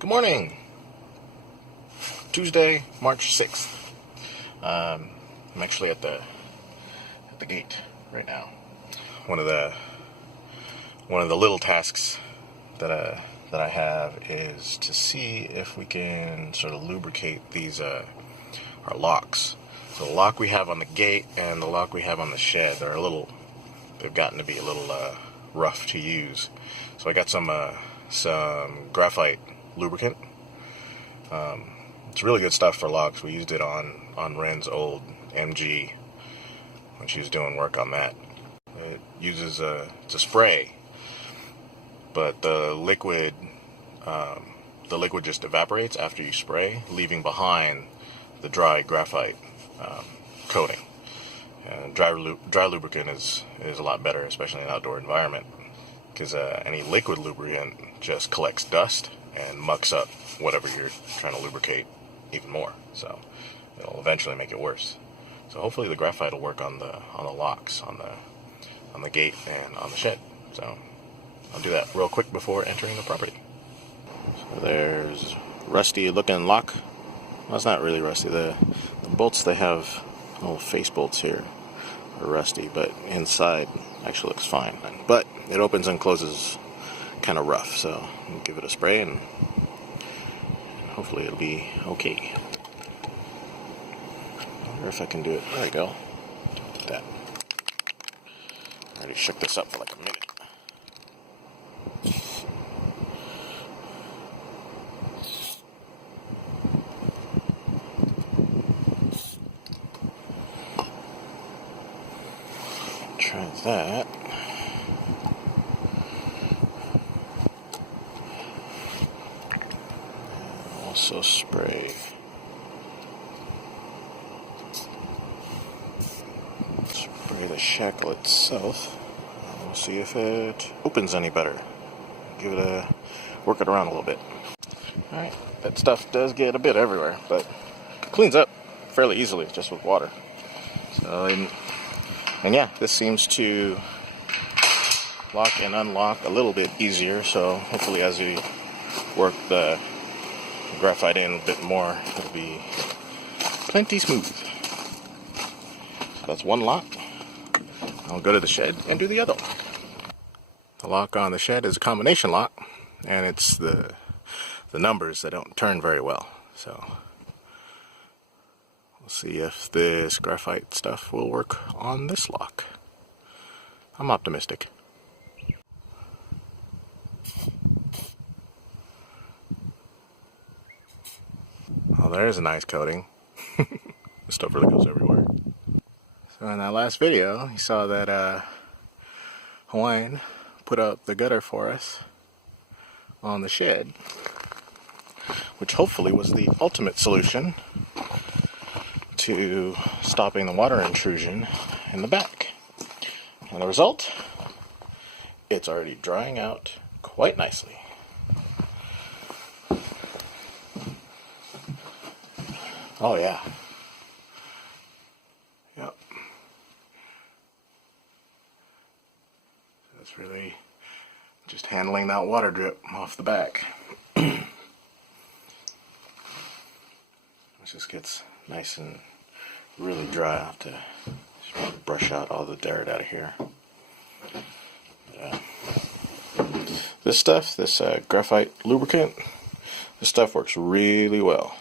Good morning. Tuesday, March 6th. I'm actually at the gate right now. One of the little tasks that I have is to see if we can sort of lubricate these our locks. So the lock we have on the gate and the lock we have on the shed, they've gotten to be a little rough to use. So I got some graphite lubricant. It's really good stuff for locks. We used it on Ren's old MG when she was doing work on that. It uses it's a spray, but the liquid just evaporates after you spray, leaving behind the dry graphite coating. And dry lubricant is a lot better, especially in an outdoor environment, because any liquid lubricant just collects dust and mucks up whatever you're trying to lubricate even more. So it'll eventually make it worse. So hopefully the graphite will work on the locks, on the gate and on the shed. So I'll do that real quick before entering the property. So there's rusty looking lock. Well, it's not really rusty. The bolts they have, little face bolts here, are rusty, but inside actually looks fine. But it opens and closes kind of rough, so I'll give it a spray and hopefully it'll be okay. I wonder if I can do it. There we go. Did that. I already shook this up for like a minute. Try that. Also spray the shackle itself. We'll see if it opens any better. Work it around a little bit. Alright, that stuff does get a bit everywhere, but it cleans up fairly easily just with water. So, and yeah, this seems to lock and unlock a little bit easier, so hopefully as we work the graphite in a bit more, it'll be plenty smooth. So that's one lock. I'll go to the shed and do the other lock. The lock on the shed is a combination lock, and it's the numbers that don't turn very well. So we'll see if this graphite stuff will work on this lock. I'm optimistic. Oh, there's a nice coating. This stuff really goes everywhere. So in that last video, you saw that Hawaiian put up the gutter for us on the shed, which hopefully was the ultimate solution to stopping the water intrusion in the back. And the result, it's already drying out quite nicely. Oh yeah. Yep. That's really just handling that water drip off the back. It just gets nice and really dry. I have to just brush out all the dirt out of here. This stuff, this graphite lubricant, this stuff works really well.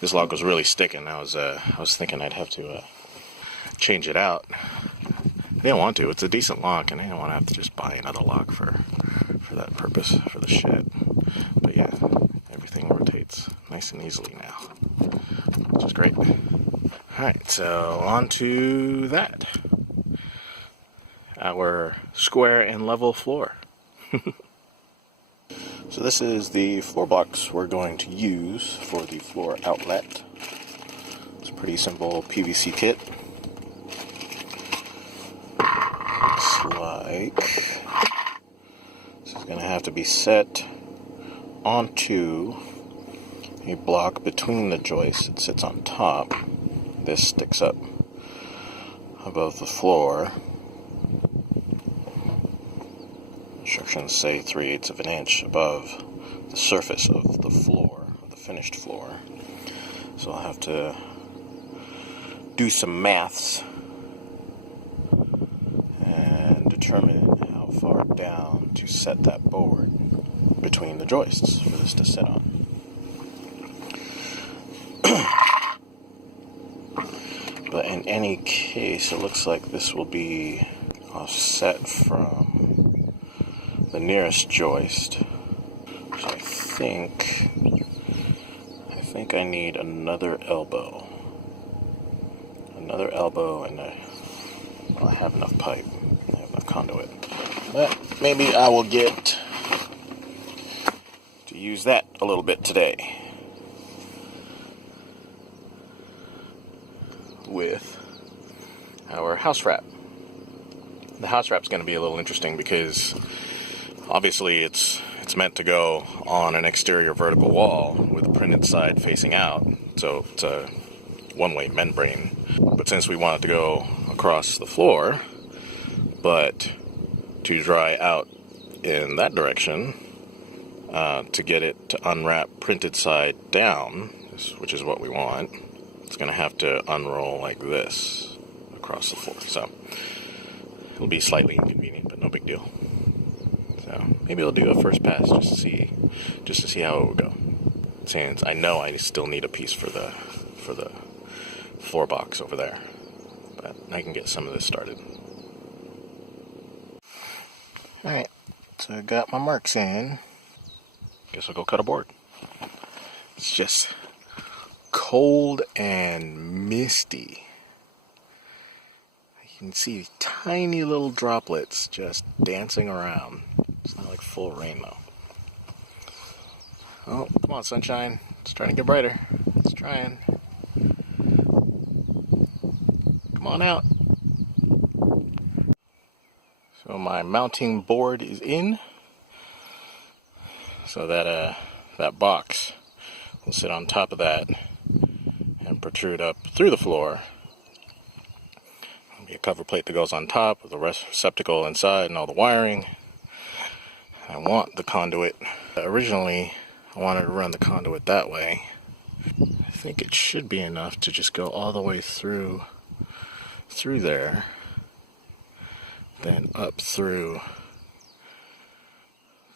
This lock was really sticking. I was thinking I'd have to change it out. I didn't want to. It's a decent lock, and I didn't want to have to just buy another lock for that purpose, for the shed. But yeah, everything rotates nice and easily now, which is great. Alright, so on to that. Our square and level floor. So this is the floor blocks we're going to use for the floor outlet. It's a pretty simple PVC kit. Looks like this is going to have to be set onto a block between the joists. It sits on top. This sticks up above the floor. instructions say 3/8 of an inch above the surface of the floor, the finished floor. So I'll have to do some maths and determine how far down to set that board between the joists for this to sit on. But in any case, it looks like this will be offset from the nearest joist. So I think I need another elbow. Another elbow and I have enough pipe. I have enough conduit. But maybe I will get to use that a little bit today with our house wrap. The house wrap's going to be a little interesting because obviously it's meant to go on an exterior vertical wall with the printed side facing out, so it's a one-way membrane. But since we want it to go across the floor, but to dry out in that direction, to get it to unwrap printed side down, which is what we want, it's going to have to unroll like this across the floor. So it'll be slightly inconvenient, but no big deal. So maybe I'll do a first pass just to see how it will go. Since I know I still need a piece for the floor box over there, but I can get some of this started. All right, so I got my marks in. Guess I'll go cut a board. It's just cold and misty. You can see tiny little droplets just dancing around. It's not like full rain though. Oh, come on, sunshine. It's trying to get brighter. It's trying. Come on out. So my mounting board is in. So that that box will sit on top of that and protrude up through the floor. There'll be a cover plate that goes on top with the receptacle inside and all the wiring. I want the conduit. Originally, I wanted to run the conduit that way. I think it should be enough to just go all the way through there, then up through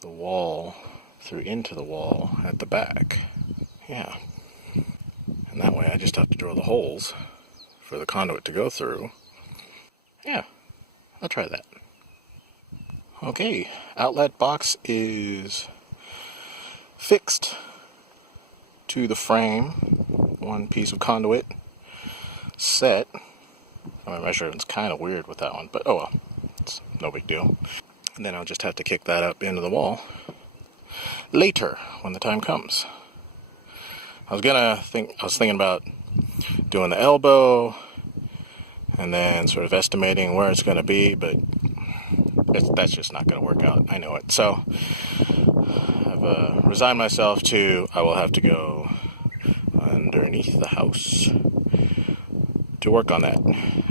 the wall, through into the wall at the back. Yeah. And that way I just have to drill the holes for the conduit to go through. Yeah, I'll try that. Okay, outlet box is fixed to the frame. One piece of conduit set. My measurement's kind of weird with that one, but oh well, it's no big deal. And then I'll just have to kick that up into the wall later when the time comes. I was thinking about doing the elbow and then sort of estimating where it's going to be, but that's just not going to work out. I know it. So I've resigned myself to I will have to go underneath the house to work on that.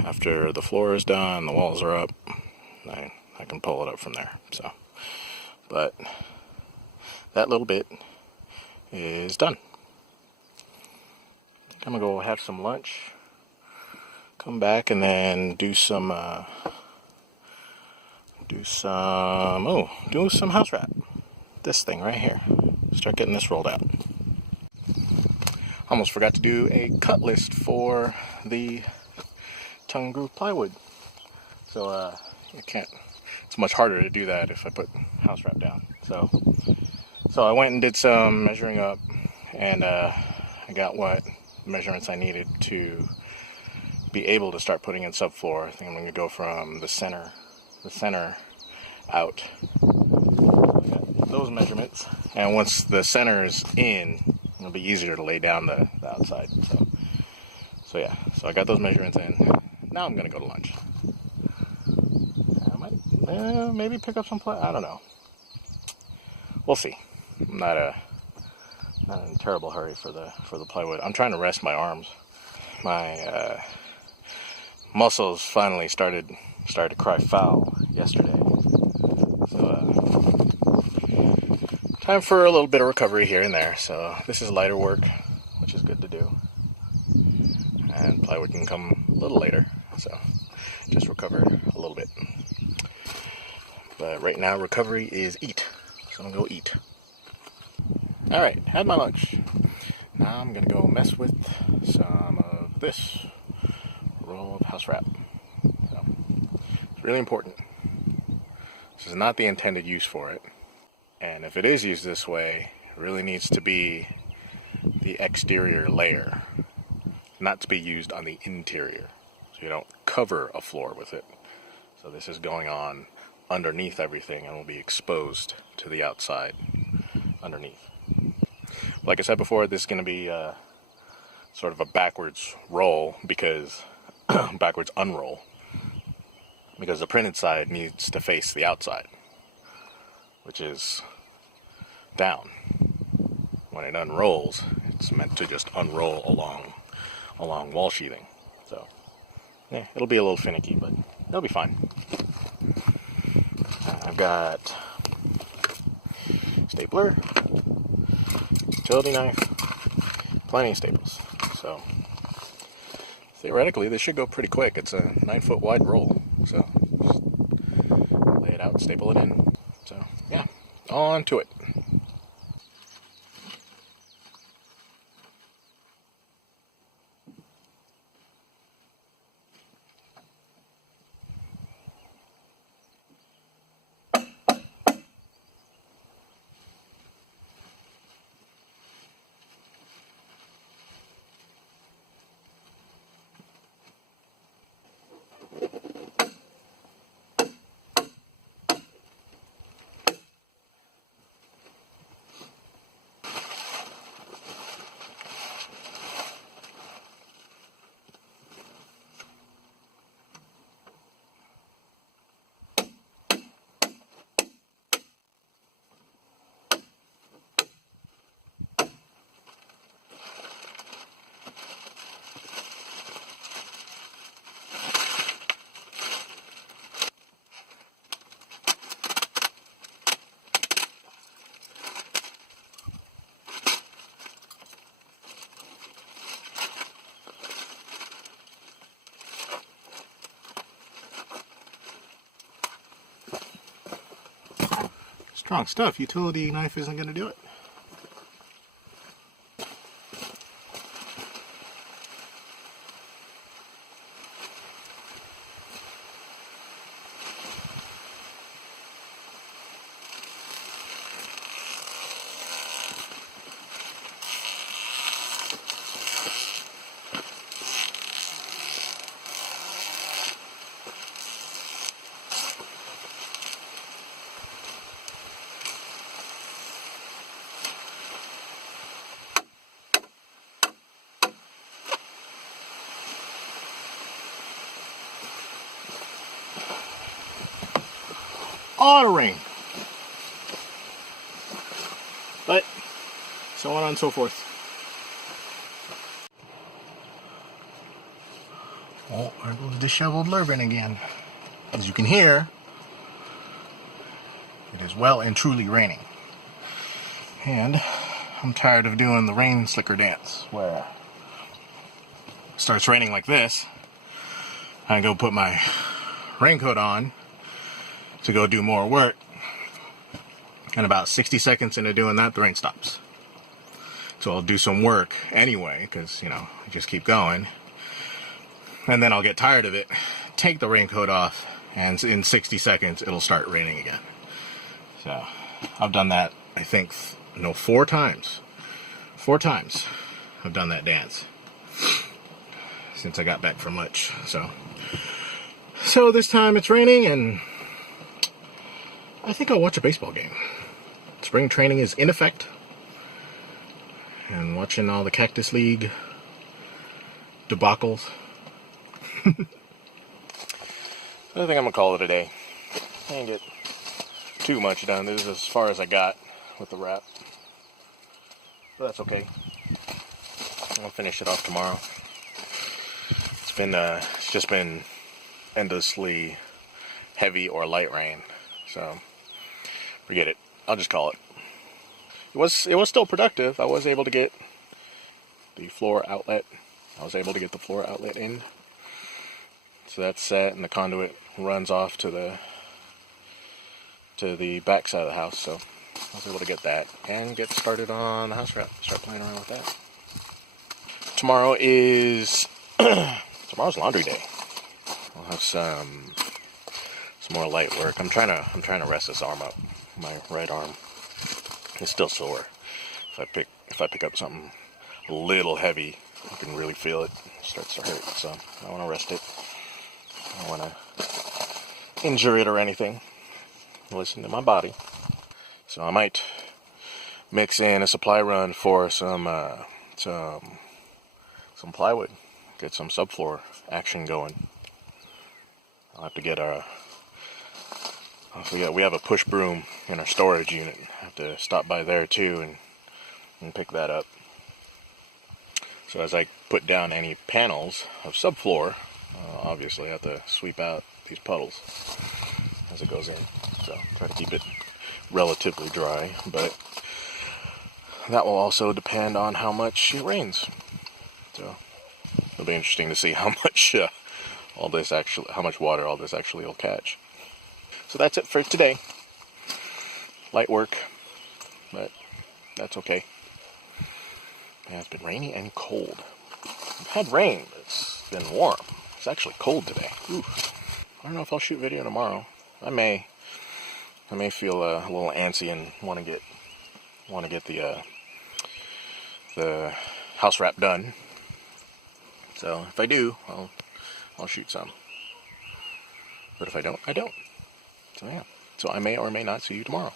After the floor is done, the walls are up, I can pull it up from there. So, but that little bit is done. I'm gonna go have some lunch, come back, and then do some house wrap. This thing right here. Start getting this rolled out. Almost forgot to do a cut list for the tongue and groove plywood. So it's much harder to do that if I put house wrap down. So I went and did some measuring up, and I got what measurements I needed to be able to start putting in subfloor. I think I'm going to go from the center out. Got those measurements, and once the center is in, it'll be easier to lay down the outside. So yeah, so I got those measurements in. Now I'm going to go to lunch. I might maybe pick up some I don't know. We'll see. I'm not in a terrible hurry for the plywood. I'm trying to rest my arms. My muscles finally started to cry foul yesterday. So time for a little bit of recovery here and there. So this is lighter work, which is good to do. And plywood can come a little later, so just recover a little bit. But right now, recovery is eat. So I'm gonna go eat. Alright, had my lunch. Now I'm gonna go mess with some of this roll of house wrap. So, it's really important. This is not the intended use for it. And if it is used this way, it really needs to be the exterior layer, not to be used on the interior. So you don't cover a floor with it. So this is going on underneath everything and will be exposed to the outside underneath. Like I said before, this is going to be sort of a backwards roll, because backwards unroll, because the printed side needs to face the outside, which is down. When it unrolls, it's meant to just unroll along wall sheathing. So yeah, it'll be a little finicky, but it'll be fine. I've got stapler, utility knife, plenty of staples. So theoretically, this should go pretty quick. It's a 9-foot wide roll, so just lay it out, staple it in. So yeah, on to it. Strong stuff. Utility knife isn't going to do it. Honoring, but so on and so forth. Oh, there goes disheveled Lurvin again. As you can hear, it is well and truly raining, and I'm tired of doing the rain slicker dance where it starts raining like this. I go put my raincoat on to go do more work, and about 60 seconds into doing that, the rain stops. So I'll do some work anyway, because, you know, I just keep going, and then I'll get tired of it, take the raincoat off, and in 60 seconds it'll start raining again. So I've done that, I think, 4 times. 4 times I've done that dance since I got back from lunch. So this time it's raining, and I think I'll watch a baseball game. Spring training is in effect, and watching all the Cactus League debacles. I think I'm gonna call it a day. I didn't get too much done. This is as far as I got with the wrap, but that's okay. I'll finish it off tomorrow. It's just been endlessly heavy or light rain, so forget it. I'll just call it. It was still productive. I was able to get the floor outlet. I was able to get the floor outlet in. So that's set, and the conduit runs off to the back side of the house. So I was able to get that and get started on the house wrap. Start playing around with that. Tomorrow is tomorrow's laundry day. I'll have some more light work. I'm trying to rest this arm up. My right arm is still sore. If I pick up something a little heavy, I can really feel it. It starts to hurt. So I want to rest it. I don't want to injure it or anything. Listen to my body. So I might mix in a supply run for some plywood. Get some subfloor action going. I'll have to get we have a push broom in our storage unit. I have to stop by there too and pick that up. So as I put down any panels of subfloor, obviously I have to sweep out these puddles as it goes in. So try to keep it relatively dry, but that will also depend on how much it rains. So it'll be interesting to see how much how much water all this actually will catch. So that's it for today. Light work, but that's okay. Yeah, it's been rainy and cold. I've had rain, but it's been warm. It's actually cold today. Ooh. I don't know if I'll shoot video tomorrow. I may feel a little antsy and want to get the house wrap done. So if I do, I'll shoot some. But if I don't, I don't. So yeah. So I may or may not see you tomorrow.